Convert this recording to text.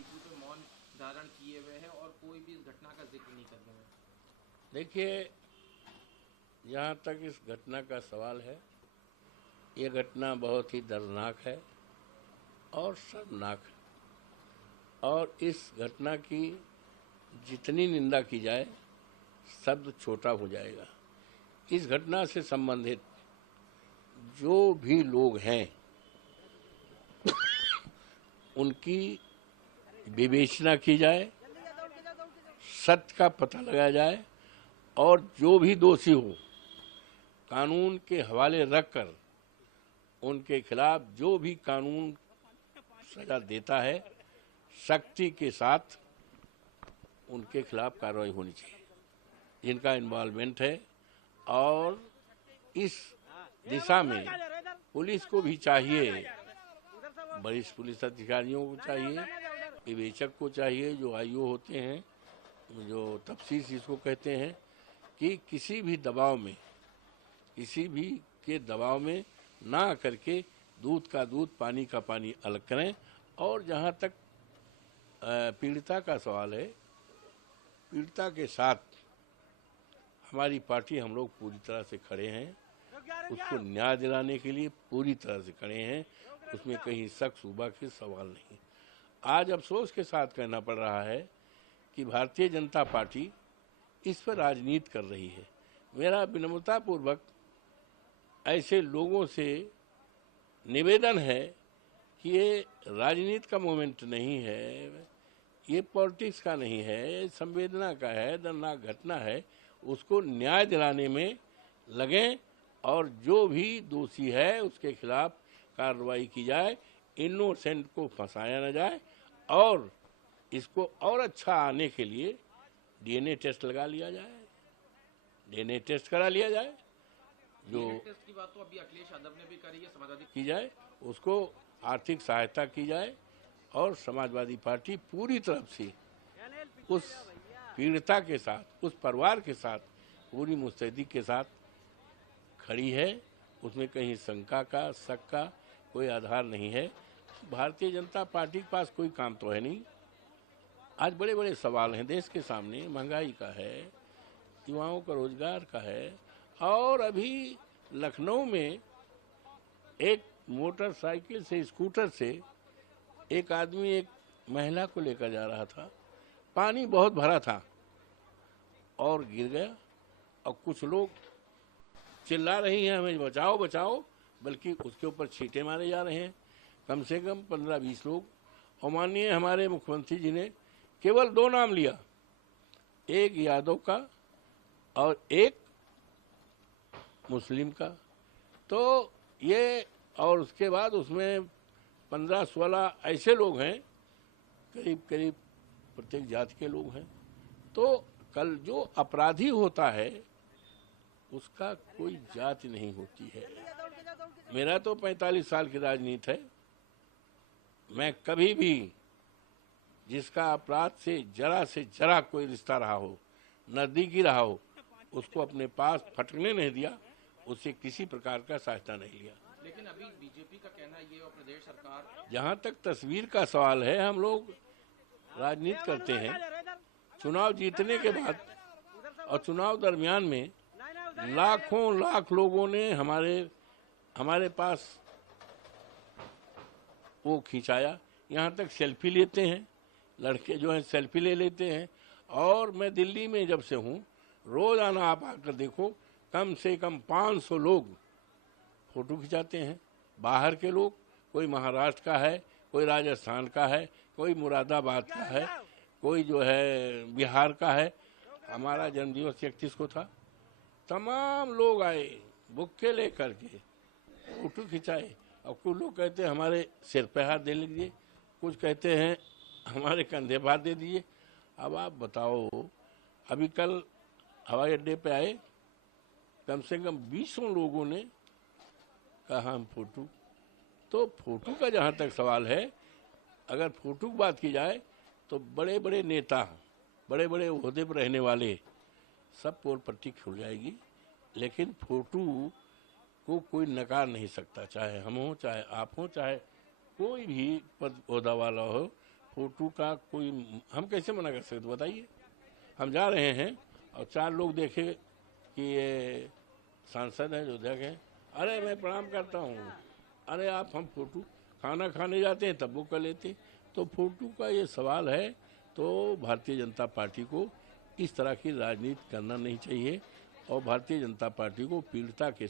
बिल्कुल पे मौन धारण किए हुए हैं और कोई भी इस घटना का जिक्र नहीं कर रहे हैं। देखिए, जहाँ तक इस घटना का सवाल है, ये घटना बहुत ही दर्दनाक है और शर्मनाक है। और इस घटना की जितनी निंदा की जाए शब्द छोटा हो जाएगा। इस घटना से संबंधित जो भी लोग हैं उनकी विवेचना की जाए, सत्य का पता लगाया जाए और जो भी दोषी हो कानून के हवाले रखकर उनके खिलाफ जो भी कानून सजा देता है सख्ती के साथ उनके खिलाफ कार्रवाई होनी चाहिए जिनका इन्वॉल्वमेंट है। और इस दिशा में पुलिस को भी चाहिए, वरिष्ठ पुलिस अधिकारियों को चाहिए, विवेचक को चाहिए, जो आईओ होते हैं, जो तफ्तीश जिसको कहते हैं, कि किसी भी दबाव में, किसी भी के दबाव में ना करके दूध का दूध पानी का पानी अलग करें। और जहाँ तक पीड़िता का सवाल है, पीड़िता के साथ हमारी पार्टी, हम लोग पूरी तरह से खड़े हैं, उसको न्याय दिलाने के लिए पूरी तरह से खड़े हैं, उसमें कहीं शक शुबा के सवाल नहीं। आज अफसोस के साथ कहना पड़ रहा है कि भारतीय जनता पार्टी इस पर राजनीति कर रही है। मेरा विनम्रतापूर्वक ऐसे लोगों से निवेदन है कि ये राजनीति का मोमेंट नहीं है, ये पॉलिटिक्स का नहीं है, ये संवेदना का है, दर्दनाक घटना है, उसको न्याय दिलाने में लगें और जो भी दोषी है उसके खिलाफ कार्रवाई की जाए, इनोसेंट को फंसाया न जाए और इसको और अच्छा आने के लिए डीएनए टेस्ट लगा लिया जाए, डीएनए टेस्ट करा लिया जाए, जो टेस्ट की बात तो अभी अखिलेश यादव ने भी करी है, समाजवादी की जाए, उसको आर्थिक सहायता की जाए और समाजवादी पार्टी पूरी तरफ से उस पीड़िता के साथ, उस परिवार के साथ पूरी मुस्तैदी के साथ खड़ी है। उसमें कहीं शंका का, शक का कोई आधार नहीं है। भारतीय जनता पार्टी के पास कोई काम तो है नहीं। आज बड़े बड़े सवाल हैं देश के सामने, महंगाई का है, युवाओं का रोजगार का है। और अभी लखनऊ में एक मोटरसाइकिल से, स्कूटर से एक आदमी एक महिला को लेकर जा रहा था, पानी बहुत भरा था और गिर गया। और कुछ लोग चिल्ला रही हैं हमें बचाओ बचाओ, बल्कि उसके ऊपर छींटे मारे जा रहे हैं। कम से कम 15-20 लोग। और माननीय हमारे मुख्यमंत्री जी ने केवल 2 नाम लिया, एक यादव का और एक मुस्लिम का। तो ये, और उसके बाद उसमें 15-16 ऐसे लोग हैं, करीब करीब प्रत्येक जाति के लोग हैं। तो कल जो अपराधी होता है उसका कोई जाति नहीं होती है। मेरा तो 45 साल की राजनीति है, मैं कभी भी जिसका अपराध से जरा कोई रिश्ता रहा हो, नजदीकी रहा हो, उसको अपने पास फटकने नहीं दिया, उससे किसी प्रकार का सहायता नहीं लिया। लेकिन अभी बीजेपी का कहना ये और प्रदेश सरकार, जहाँ तक तस्वीर का सवाल है, हम लोग राजनीति करते हैं, चुनाव जीतने के बाद और चुनाव दरमियान में लाखों लाख लोगों ने हमारे पास वो खिंचाया। यहाँ तक सेल्फी लेते हैं, लड़के जो हैं सेल्फी ले लेते हैं। और मैं दिल्ली में जब से हूँ, रोजाना आप आकर देखो, कम से कम 500 लोग फोटो खिंचाते हैं। बाहर के लोग, कोई महाराष्ट्र का है, कोई राजस्थान का है, कोई मुरादाबाद का है, कोई जो है बिहार का है। हमारा जन्मदिवस 31 को था, तमाम लोग आए बुक्के लेकर के, फोटो खिंचाए। और कुछ लोग कहते हैं हमारे सिर पे हाथ दे लीजिए, कुछ कहते हैं हमारे कंधे पर हाथ दे दीजिए। अब आप बताओ, अभी कल हवाई अड्डे पे आए, कम से कम 20 लोगों ने कहा हम फोटो। तो फोटो का जहाँ तक सवाल है, अगर फोटो की बात की जाए तो बड़े बड़े नेता, बड़े बड़े ओहदे पर रहने वाले सब पोल पट्टी खुल जाएगी, लेकिन फोटो को कोई नकार नहीं सकता, चाहे हम हो, चाहे आप हो, चाहे कोई भी पद ओहदा वाला हो। फोटो का कोई हम कैसे मना कर सकते बताइए। हम जा रहे हैं और 4 लोग देखे कि ये सांसद हैं, अयोध्या के, अरे मैं प्रणाम करता हूँ, अरे आप हम फोटो खाना खाने जाते हैं तब वो कर लेते। तो फोटो का ये सवाल है, तो भारतीय जनता पार्टी को इस तरह की राजनीति करना नहीं चाहिए और भारतीय जनता पार्टी को पीड़िता के